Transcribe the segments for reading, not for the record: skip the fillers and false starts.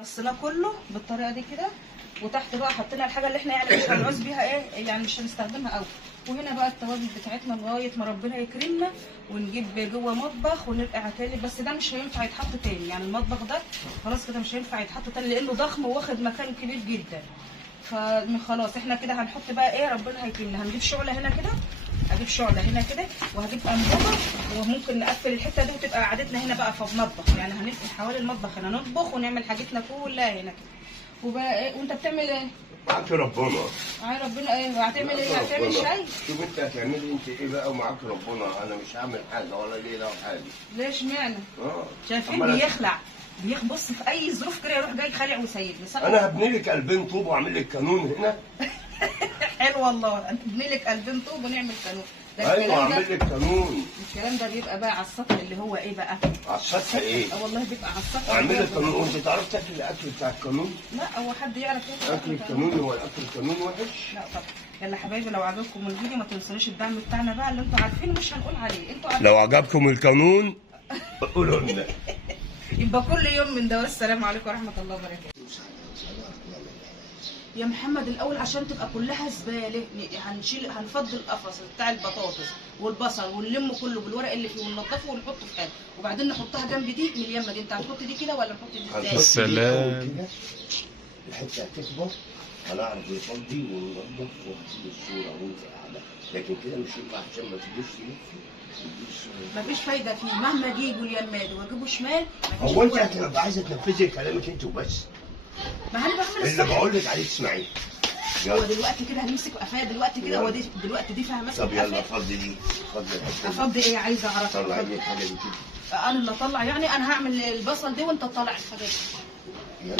رصيناه كله بالطريقه دي كده، وتحت بقى حطينا الحاجه اللي احنا يعني مش هنعوز بيها ايه، يعني مش هنستخدمها قوي. وهنا بقى التوابل بتاعتنا لغايه ما ربنا يكرمنا ونجيب جوه مطبخ ونرجع تاني. بس ده مش هينفع يتحط تاني، يعني المطبخ ده خلاص كده مش هينفع يتحط تاني لانه ضخم واخد مكان كبير جدا. فخلاص احنا كده هنحط بقى ايه، ربنا هيكرمنا هنجيب شعله هنا كده، هجيب شعله هنا كده وهجيب انبوبه، وممكن نقفل الحته دي وتبقى قعدتنا هنا بقى في المطبخ. يعني هنقفل حوالي المطبخ هنا، نطبخ ونعمل حاجتنا كلها هنا كده. وبقى ايه وانت بتعمل ايه؟ معاك ربنا. معاك ربنا. ايه هتعمل ايه؟ هتعمل شاي؟ شوف انت هتعملي انت ايه بقى ومعاك ربنا. انا مش هعمل حاجه ولا ليله ولا حاجه. ليش معنى؟ شايفين أمال بيخلع بص في اي ظروف كده يروح جاي خالع وسايبني، صح؟ انا هبني لك قلبين طوب واعمل لك كانون هنا. حلو والله، انت تبني لك قلبين طوب ونعمل كانون. ايوه اعمل لك كانون. الكلام ده بيبقى بقى على السطح اللي هو ايه بقى؟ على السطح ايه؟ والله بيبقى على السطح. اعمل لك كانون. وانت تعرف تاكل الاكل بتاع الكانون؟ لا هو حد يعرف ياكل اكل الكانون؟ هو الاكل الكانون وحش؟ لا طبعا. يلا حبايبي لو عجبكم الفيديو ما تنسونيش الدعم بتاعنا بقى اللي انتوا عارفينه، مش هنقول عليه انتوا عارفين. لو عجبكم القانون قولوا لنا. يبقى كل يوم من ده. والسلام عليكم ورحمه الله وبركاته. يا محمد الاول عشان تبقى كلها زباله هنفضي القفص بتاع البطاطس والبصل ونلمه كله بالورق اللي فيه وننضفه ونحطه في حاجه، وبعدين نحطها جنب دي من اليمه دي. انت هتحط دي كده ولا نحط دي ازاي؟ السلام. الحته هتكبر هنعرف نفضي وننضف وهسيب الصوره وانت قاعده، لكن كده مش ينفع عشان ما تجيبش مفيش فايده فيه مهما جيبوا اليمين واجيبوا شمال. هو انت هتبقى عايزه تنفذي كلامك انت وبس. ما انا بعمل اللي بقول لك عليه تسمعيه. هو دلوقتي كده هنمسك قفاه دلوقتي كده. هو دلوقتي دي فيها ماسك. طب يلا فضي دي. فضي افضي ايه؟ عايزه اعرف. طلعي لي الحاجه دي كده. انا اللي اطلع يعني؟ انا هعمل البصل دي وانت تطلع الحاجات دي.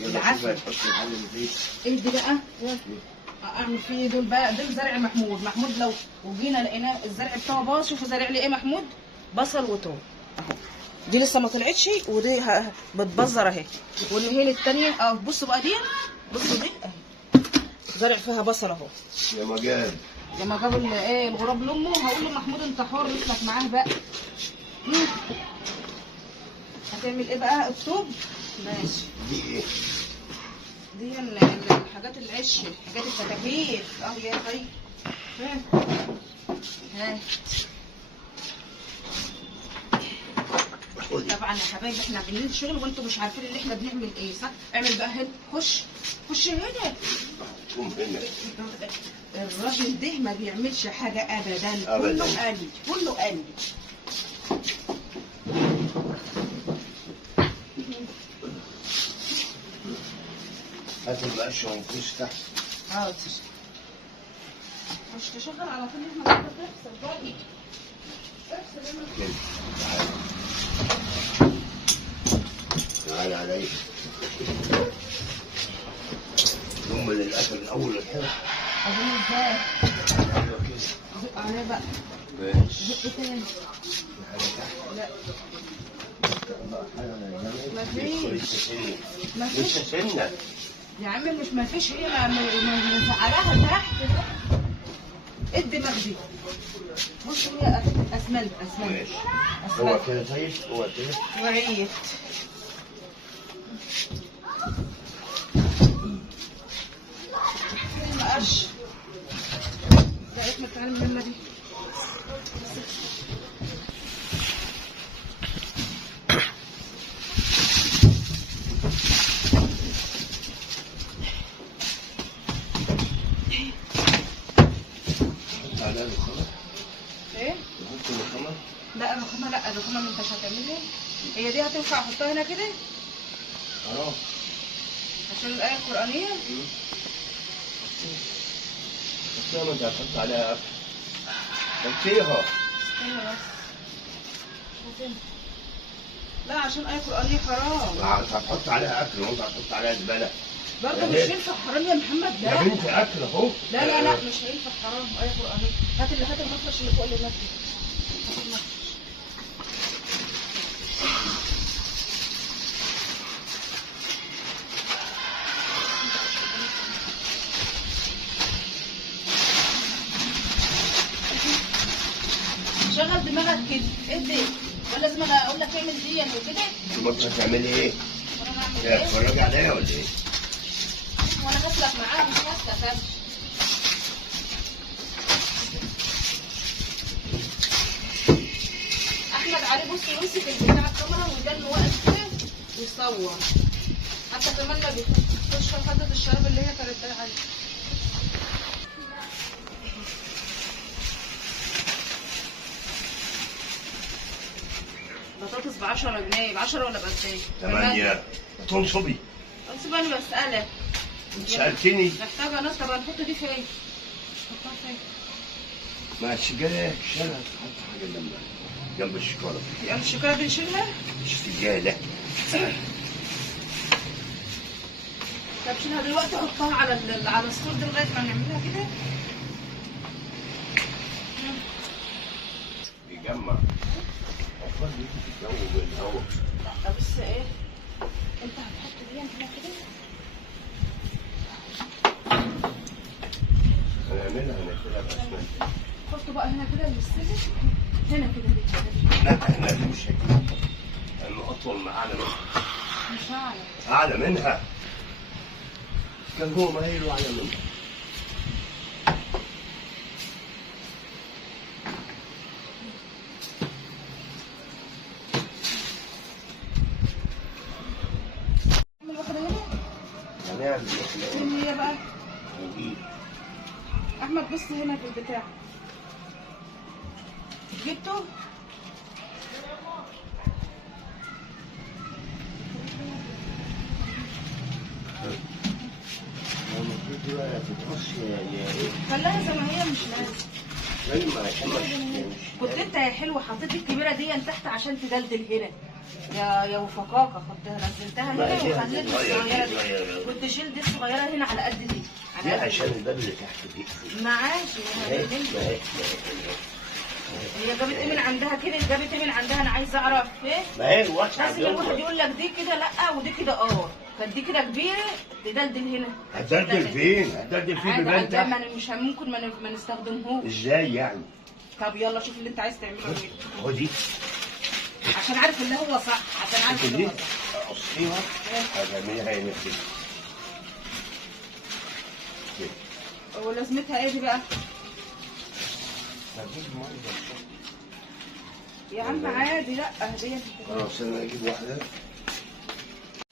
يلا شوفي هتحطي الحاجه اللي فيه ايه دي بقى. اعمل فيه دول بقى. دول زرع محمود لو وجينا لقينا الزرع بتاعه باظ. شوفوا زارع لي ايه محمود؟ بصل وتوم اهو. دي لسه ما طلعتش ودي بتبذر اهي. والنهيل الثانيه بصوا بقى دي. بصوا دي اهي زرع فيها بصل اهو. يا مجال. لما جاب ايه الغراب لامه هقول له محمود انت حر اسلك معاه بقى. هتعمل ايه بقى؟ الثوب ماشي. دي ايه؟ دي الحاجات العش، حاجات الفتافيت. يا طيب ها طبعا يا حبايبي احنا عاملين شغل وانتم مش عارفين ان احنا بنعمل ايه، صح؟ اعمل بقى هنا. خش هنا. الراجل ده ما بيعملش حاجه ابدا. كله قلي كله قلي. هات القش ونخش تحت. مش تشغل على طول. احنا كده تغسل بقى. تعالى عليا. ثم للاكل الاول الحلو. اظن ازاي؟ ايوه كده. زق عليها بقى. ماشي. زق تاني. لا مفيش سنة يا عم. مش مفيش. هي مزعلاها تحت. ايه الدماغ دي؟ بص هي اسمنت. هو كده طيب. هو كده وعيت. المقش لقيت مكان المهمة دي. ايه؟ لا الرخامة لا. الرخامة ما انتش هتعملها. هي دي هتنفع احطها هنا كده؟ عشان الآية القرآنية؟ حطيها. ما انت هتحط عليها اكل. حطيها. استنى بس. لا عشان آية قرآنية حرام. انت هتحط عليها اكل وانت هتحط عليها زبالة. برضه مش ينفع حرام يا محمد. يا بنتي اكل اهو. لا مش هينفع حرام. آية قرآنية. هات المفرش اللي فوق اللي هناك دي. هات المفرش. شغل دماغك كده. ادي ولا لازم انا اقول لك اعمل دي وكده؟ انت هتعملي ايه؟ انا ايه اتفرجي عليا ولا ايه؟ وانا هسلك معاها مش هسلك انا. احمد علي بص يمسك البتاع الكاميرا وده اللي واقف كده ويصور. حتى كمان ما بيخش خدت الشراب اللي هي كانت دايره عليه. بطاطس ب 10 جنيه، ب 10 ولا ب قد ايه؟ 8 تنصبي. انصب انا بسألك. انت سألتني. محتاجة ناس. طب هنحط دي فين؟ نحطها فين؟ ما السجارة شالها تحط حاجة جنب الشكارة. يعني الشكارة دي نشيلها؟ السجالة. طب شيلها دلوقتي حطها على السور ده لغاية ما نعملها كده. بيجمع. أفضل يجي في الجو بالهواء. طب بس ايه؟ انت هتحط دي هنا كده؟ هنعملها بأسمنت. حطه بقى هنا كده للسجن. هنا كده دي. لا احنا دي مش هجيب. لأنه أطول من أعلى منها. مش هعلى. أعلى منها. كان هو مايل أعلى منها. نعمل واحدة هنا؟ هنعمل واحدة. فين هي بقى؟ ونجيب. احمد بص هنا في البتاع. جبته؟ المفروض دي بقى تتقص يعني. خلاها زي ما هي مش لازم. لازم عشان كنت انت يا حلو حطيت الكبيره دي تحت عشان تدلدل هنا. يا وفقاقه خدتها نزلتها هنا وخليت الصغيره دي. كنت شيل دي الصغيره هنا على قد دي. دي عشان الباب اللي تحت بيقفل. معاش هي جابت ايه من عندها كده؟ جابت ايه من عندها؟ انا عايزه اعرف ايه. ما هي واسعه. لازم الواحد يقول لك دي كده لا ودي كده كانت دي كده كبيره تدلدل هنا. هتدلدل فين؟ هتدلدل فين بيبان تحت؟ مش ممكن ما نستخدمهوش. ازاي يعني؟ طب يلا شوف اللي انت عايز تعمله ايه. خدي. عشان عارف اللي هو صح. عشان عارف اللي هو صح. قصيها هتعمليها هنا كده. ولازمتها ايه دي بقى؟ يا عم عادي. لا هديه. خلاص انا اجيب واحده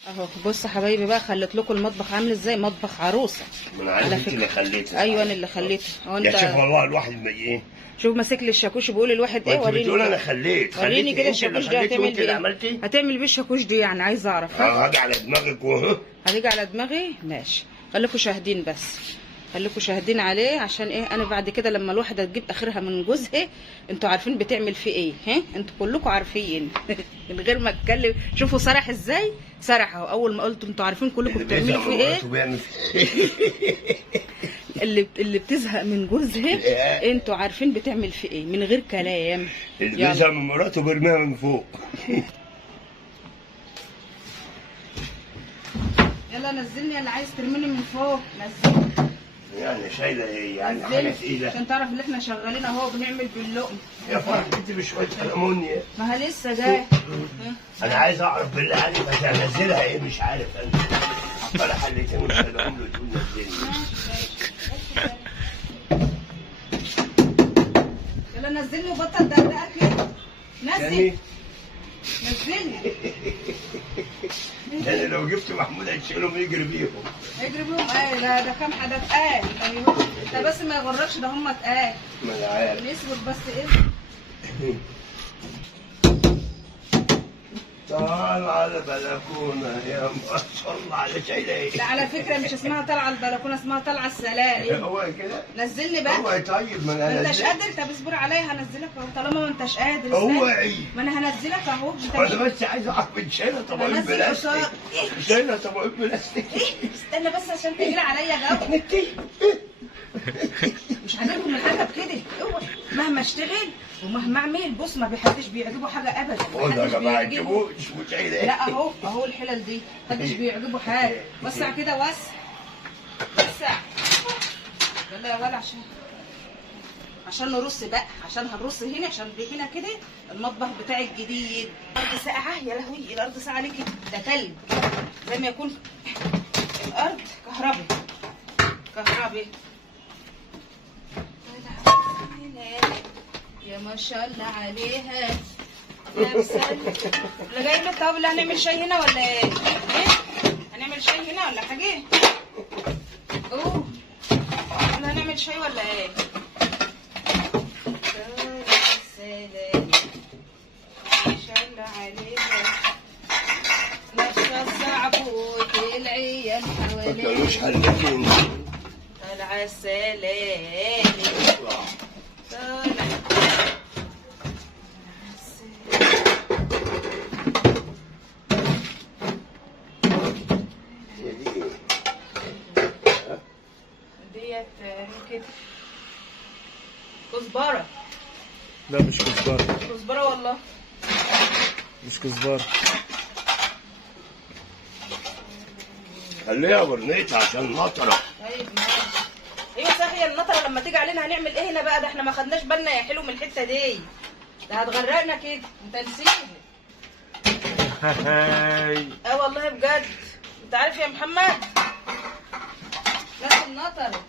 اهو. بص يا حبايبي بقى خليت لكم المطبخ عامل ازاي. مطبخ عروسه. من عارف انت اللي خليتها. ايوه انا اللي خليتها. هو انت يا شيخ والله الواحد ما ايه. شوف ماسك لي الشاكوش بيقول الواحد ايه. وريني. بتقول انا خليت. وريني كده الشاكوش ده هتعمل بيه ايه؟ هتعمل بيه الشاكوش دي يعني عايزه اعرف. هاجي على دماغك واهو. هتيجي على دماغي ماشي. خليكم شاهدين بس. خليكم شاهدين عليه عشان ايه. انا بعد كده لما الواحده تجيب اخرها من جوزها انتوا عارفين بتعمل فيه ايه. ها انتوا كلكم عارفين. من غير ما اتكلم. شوفوا سرح ازاي. سرح اهو. اول ما قلت انتوا عارفين كلكم بتعملوا فيه ايه. اللي بتزهق من جوزها انتوا عارفين بتعمل فيه ايه من غير كلام. اللي بيزهق من مراته بيرميها من فوق. يلا نزلني. اللي عايز ترميني من فوق نزلني. يعني شايله ايه يعني حاجه تقيله عشان تعرف ان احنا شغالين اهو بنعمل باللقم. يا فرح انت بشويه امونيا. ما هي لسه جايه. انا عايز اعرف بالله عليك هنزلها ايه مش عارف انا. حط لها حلتين وشيلهم له تقول نزلني. يلا نزلني وبطل دقدقه كده. نزل. نزلني. انا لو جبت محمود هيشيلهم يجري بيهم. يجري بيهم ايه؟ ده كام حدا تقال. انت بس ما يغركش ده هم تقال. ما انا عارف. نسبك بس ايه. طالعه على البلكونه يا ما شاء الله على شايله ايه. لا على فكره مش اسمها طالعه البلكونه اسمها طالعه السلالم. هو كده. نزلني بقى. هو طيب ما انا ما انتش قادر. طب اصبر عليا هنزلك اهو. طالما ما انتش قادر اوعي. ما انا هنزلك اهو. انا بس عايز اعرف شايله طبقين بلاستيك. شايله طبقين بلاستيك. استنى بس عشان تجيلي عليا جو. مش هناكل من الادب كده. اوعى. مهما اشتغل ومهما اعمل بص ما حدش بيعجبه حاجه ابدا. والله يا جماعه عجبوش وشايله. لا اهو الحلل دي محدش بيعجبه حاجه. وسع كده وسع. يلا يا ولا عشان عشان نرص بقى، عشان هنرص هنا، عشان هنا كده المطبخ بتاعي الجديد. الارض ساقعه يا لهوي، الارض ساقعه عليكي، ده تلج زي ما يكون الارض كهربي كهربي. يا ما شاء الله عليها يا مسلم. لا جايبه. طب اللي هنعمل شاي هنا ولا ايه؟ هنعمل شاي هنا ولا حاجه؟ اوه ولا هنعمل شاي ولا ايه؟ يا سلام ما شاء الله عليها. نفس الصعبوت العيال حواليها مش حلتين طالعه سلام طالعه. ديت كده كزبره. لا مش كزبرة. كزبره والله مش كزبرة. خليها برنيت عشان مطره. طيب ماشي. ايوه صح، هي النطره لما تيجي علينا هنعمل ايه هنا بقى؟ ده احنا ما خدناش بالنا يا حلو من الحته دي، ده هتغرقنا كده. انت نسيت. اه والله بجد. انت عارف يا محمد ناس النطره